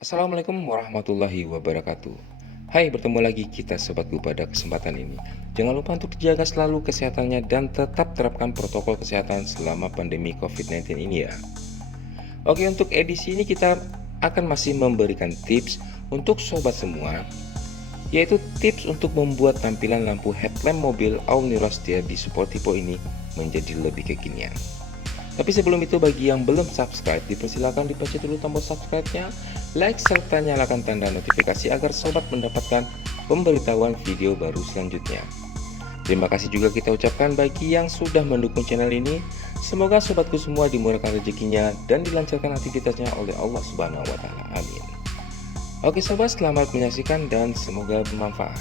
Assalamualaikum warahmatullahi wabarakatuh. Hai, bertemu lagi kita sobatku pada kesempatan ini. Jangan lupa untuk jaga selalu kesehatannya dan tetap terapkan protokol kesehatan selama pandemi COVID-19 ini ya. Oke, untuk edisi ini kita akan masih memberikan tips untuk sobat semua, yaitu tips untuk membuat tampilan lampu headlamp mobil All New Rustia di Sportivo ini menjadi lebih kekinian. Tapi sebelum itu, bagi yang belum subscribe, dipersilakan dipencet dulu tombol subscribe-nya, like, serta nyalakan tanda notifikasi agar sobat mendapatkan pemberitahuan video baru selanjutnya. Terima kasih juga kita ucapkan bagi yang sudah mendukung channel ini. Semoga sobatku semua dimurahkan rezekinya dan dilancarkan aktivitasnya oleh Allah Subhanahu wa Ta'ala. Amin. Oke sobat, selamat menyaksikan dan semoga bermanfaat.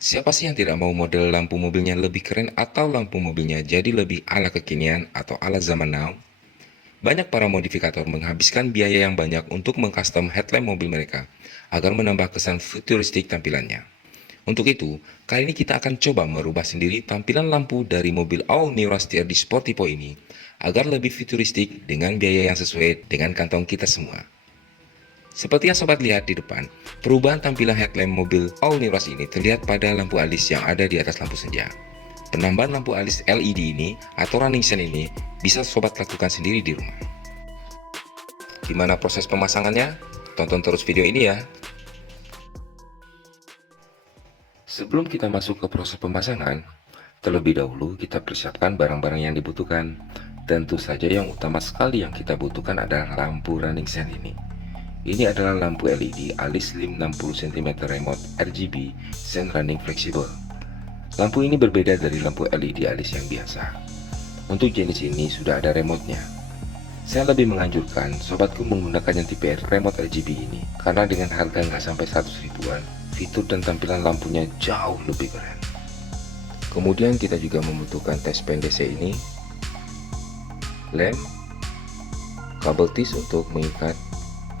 Siapa sih yang tidak mau model lampu mobilnya lebih keren atau lampu mobilnya jadi lebih ala kekinian atau ala zaman now? Banyak para modifikator menghabiskan biaya yang banyak untuk mengcustom headlamp mobil mereka agar menambah kesan futuristik tampilannya. Untuk itu, kali ini kita akan coba merubah sendiri tampilan lampu dari mobil All New Rustia di Sportivo ini agar lebih futuristik dengan biaya yang sesuai dengan kantong kita semua. Seperti yang sobat lihat di depan, perubahan tampilan headlamp mobil All New Rustia ini terlihat pada lampu alis yang ada di atas lampu senja. Penambahan lampu alis LED ini atau running sign ini bisa sobat lakukan sendiri di rumah. Gimana proses pemasangannya? Tonton terus video ini ya. Sebelum kita masuk ke proses pemasangan, terlebih dahulu kita persiapkan barang-barang yang dibutuhkan. Tentu saja yang utama sekali yang kita butuhkan adalah lampu running sign ini. Ini adalah lampu LED alis slim 60 cm remote RGB Sen running fleksibel. Lampu ini berbeda dari lampu LED alis yang biasa. Untuk jenis ini sudah ada remote-nya. Saya lebih menganjurkan sobatku menggunakan yang tipe remote RGB ini karena dengan harga nggak sampai 100 ribuan, fitur dan tampilan lampunya jauh lebih keren. Kemudian kita juga membutuhkan touchpen DC ini, lem, kabel tis untuk mengikat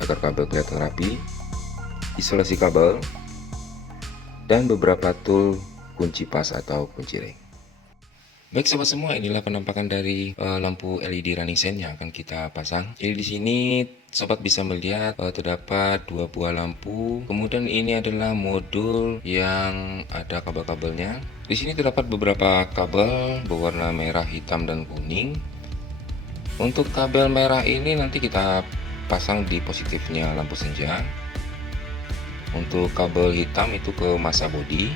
agar kabel kelihatan rapi, isolasi kabel, dan beberapa tool kunci pas atau kunci ring. Baik sobat semua, inilah penampakan dari lampu LED running sign yang akan kita pasang. Jadi di sini sobat bisa melihat terdapat dua buah lampu. Kemudian ini adalah modul yang ada kabel-kabelnya. Di sini terdapat beberapa kabel berwarna merah, hitam, dan kuning. Untuk kabel merah ini nanti kita pasang di positifnya lampu senja. Untuk kabel hitam itu ke masa bodi,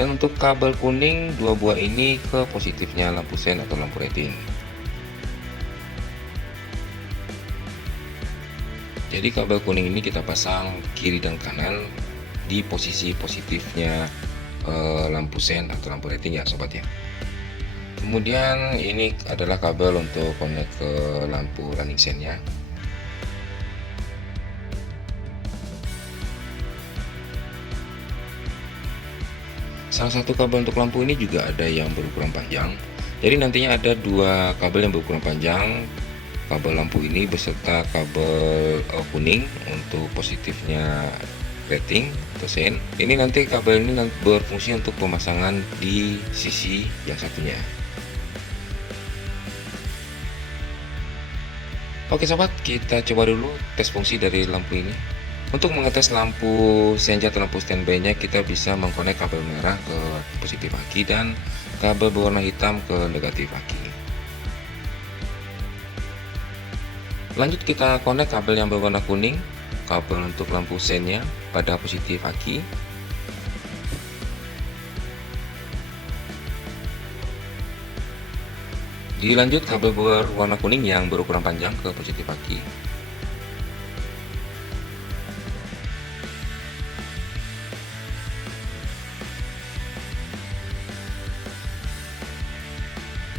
dan untuk kabel kuning dua buah ini ke positifnya lampu sen atau lampu retin. Jadi kabel kuning ini kita pasang kiri dan kanan di posisi positifnya lampu sen atau lampu retin ya sobat ya. Kemudian ini adalah kabel untuk connect ke lampu running sign-nya. Salah satu kabel untuk lampu ini juga ada yang berukuran panjang. Jadi nantinya ada dua kabel yang berukuran panjang. Kabel lampu ini beserta kabel kuning untuk positifnya rating atau sen. Ini nanti kabel ini berfungsi untuk pemasangan di sisi yang satunya. Oke sobat, kita coba dulu tes fungsi dari lampu ini. Untuk mengetes lampu senja atau lampu standby-nya, kita bisa mengkonek kabel merah ke positif aki dan kabel berwarna hitam ke negatif aki. Lanjut kita konek kabel yang berwarna kuning, kabel untuk lampu sennya pada positif aki. Dilanjut kabel berwarna kuning yang berukuran panjang ke positif aki.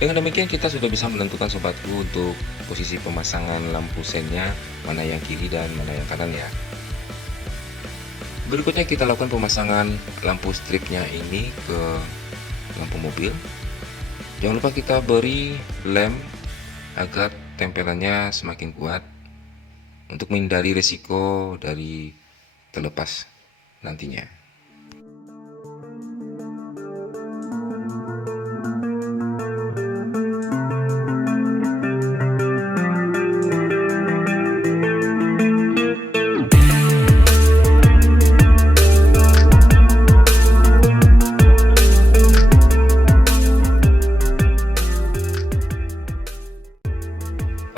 Dengan demikian kita sudah bisa menentukan sobatku untuk posisi pemasangan lampu sennya, mana yang kiri dan mana yang kanan ya. Berikutnya kita lakukan pemasangan lampu stripnya ini ke lampu mobil. Jangan lupa kita beri lem agar tempelannya semakin kuat. untuk menghindari risiko dari terlepas nantinya.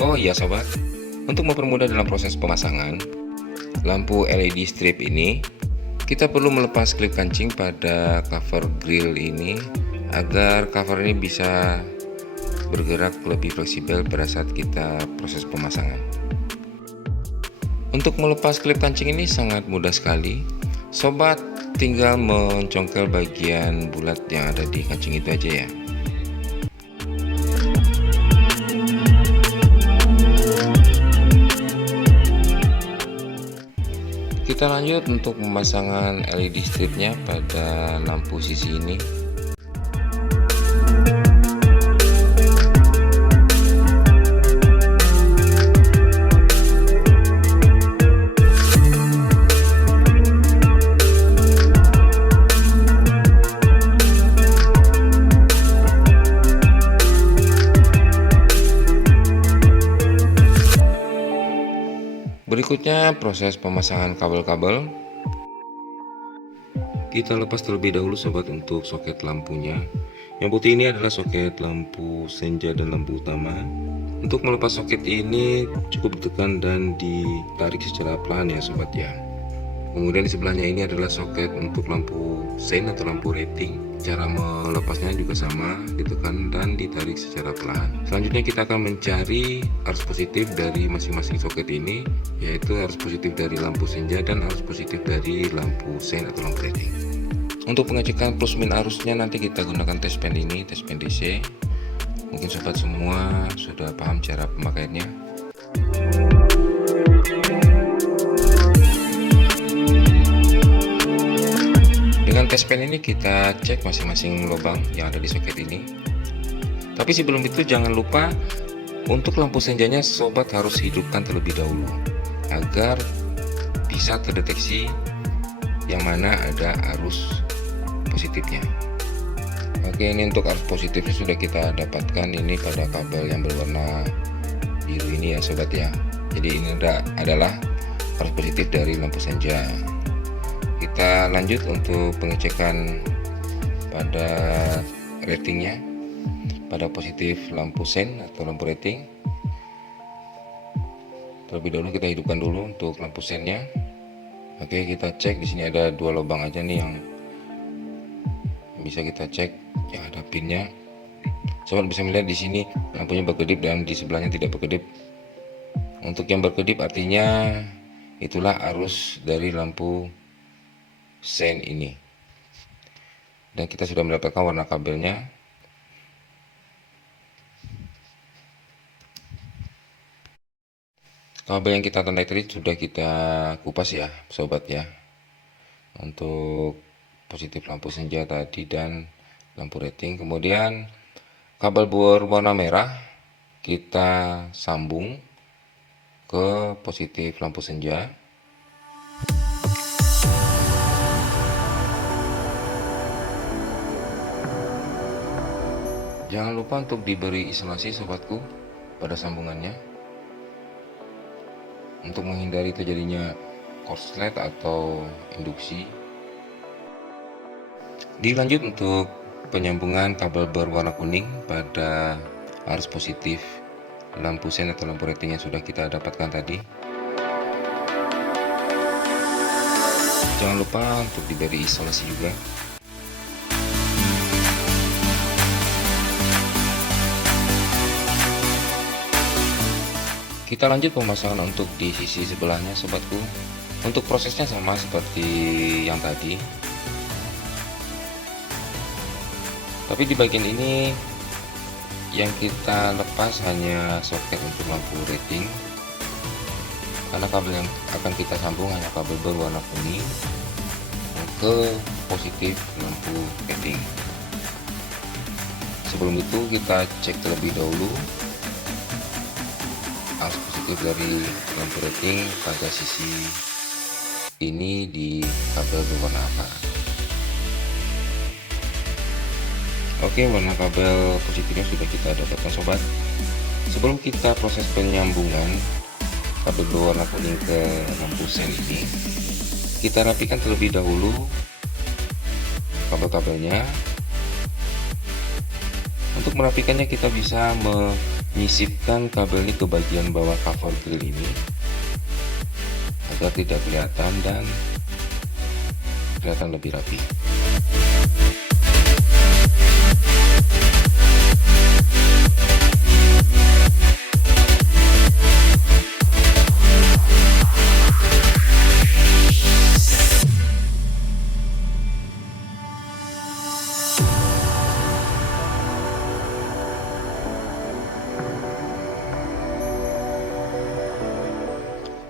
Oh iya sobat, untuk mempermudah dalam proses pemasangan lampu LED strip ini, kita perlu melepas klip kancing pada cover grill ini agar cover ini bisa bergerak lebih fleksibel pada saat kita proses pemasangan. Untuk melepas klip kancing ini sangat mudah sekali. Sobat tinggal mencongkel bagian bulat yang ada di kancing itu aja ya. Kita lanjut untuk pemasangan LED stripnya pada lampu sisi ini. Berikutnya proses pemasangan kabel-kabel. Kita lepas terlebih dahulu sobat untuk soket lampunya. Yang putih ini adalah soket lampu senja dan lampu utama. Untuk melepas soket ini cukup ditekan dan ditarik secara pelan ya sobat ya. Kemudian di sebelahnya ini adalah soket untuk lampu sein atau lampu rating. Cara melepasnya juga sama, ditekan dan ditarik secara pelan. Selanjutnya kita akan mencari arus positif dari masing-masing soket ini, yaitu arus positif dari lampu senja dan arus positif dari lampu sein atau lampu rating. Untuk pengecekan plus min arusnya nanti kita gunakan test pen ini, test pen DC. Mungkin sobat semua sudah paham cara pemakaiannya. Dengan test pen ini kita cek masing-masing lubang yang ada di soket ini. Tapi sebelum itu jangan lupa untuk lampu senjanya sobat harus hidupkan terlebih dahulu agar bisa terdeteksi yang mana ada arus positifnya. Oke, ini untuk arus positifnya sudah kita dapatkan ini pada kabel yang berwarna biru ini ya sobat ya. Jadi ini adalah arus positif dari lampu senja. Kita lanjut untuk pengecekan pada ratingnya, pada positif lampu sein atau lampu rating. Terlebih dahulu kita hidupkan dulu untuk lampu seinnya. Oke, kita cek di sini ada dua lubang aja nih yang bisa kita cek, yang ada pinnya. Sobat bisa melihat di sini lampunya berkedip dan di sebelahnya tidak berkedip. Untuk yang berkedip artinya itulah arus dari lampu sein ini. Dan kita sudah mendapatkan warna kabelnya. Kabel yang kita tandai tadi sudah kita kupas ya sobat ya, untuk positif lampu senja tadi dan lampu rating. Kemudian kabel berwarna merah kita sambung ke positif lampu senja. Jangan lupa untuk diberi isolasi sobatku pada sambungannya untuk menghindari terjadinya korslet atau induksi. Dilanjut untuk penyambungan kabel berwarna kuning pada arus positif lampu sein atau lampu rating yang sudah kita dapatkan tadi. Jangan lupa untuk diberi isolasi juga. Kita lanjut pemasangan untuk di sisi sebelahnya sobatku. Untuk prosesnya sama seperti yang tadi, tapi di bagian ini yang kita lepas hanya soket untuk lampu rating, karena kabel yang akan kita sambung hanya kabel berwarna kuning ke positif lampu rating. Sebelum itu kita cek terlebih dahulu arus positif dari lampu rating pada sisi ini di kabel berwarna apa. Oke, warna kabel positifnya sudah kita dapatkan sobat. Sebelum kita proses penyambungan kabel berwarna kuning ke lampu sen ini, kita rapikan terlebih dahulu kabel-kabelnya. Untuk merapikannya kita bisa menyisipkan kabel ini ke bagian bawah cover grill ini agar tidak kelihatan dan kelihatan lebih rapi.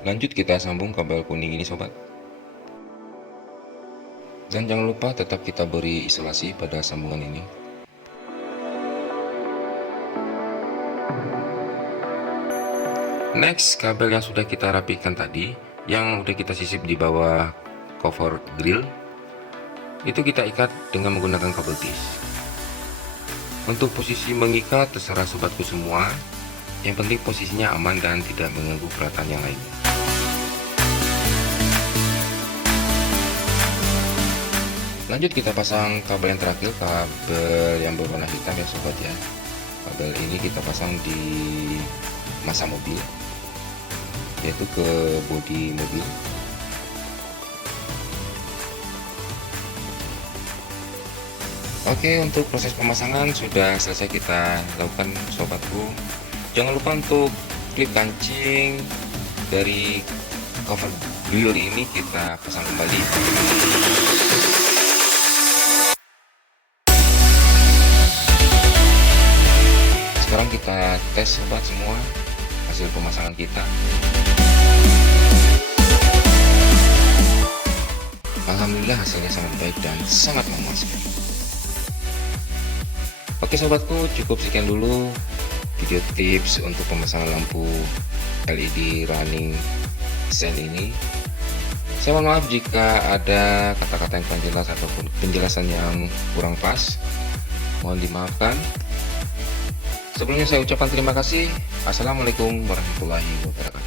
Lanjut kita sambung kabel kuning ini sobat. Dan jangan lupa tetap kita beri isolasi pada sambungan ini. Next, kabel yang sudah kita rapikan tadi, yang sudah kita sisip di bawah cover grill, itu kita ikat dengan menggunakan kabel tis. Untuk posisi mengikat terserah sobatku semua, yang penting posisinya aman dan tidak mengganggu peralatan yang lain. Lanjut kita pasang kabel yang terakhir, kabel yang berwarna hitam ya sobat ya. Kabel ini kita pasang di masa mobil, yaitu ke bodi mobil. Oke, untuk proses pemasangan sudah selesai kita lakukan sobatku. Jangan lupa untuk klip kancing dari cover grill ini kita pasang kembali. Sekarang kita tes sobat semua hasil pemasangan kita. Alhamdulillah hasilnya sangat baik dan sangat memuaskan. Oke sobatku, cukup sekian dulu video tips untuk pemasangan lampu LED running sen ini. Saya mohon maaf jika ada kata-kata yang kurang jelas ataupun penjelasan yang kurang pas, mohon dimaafkan. Sebelumnya saya ucapkan terima kasih. Assalamualaikum warahmatullahi wabarakatuh.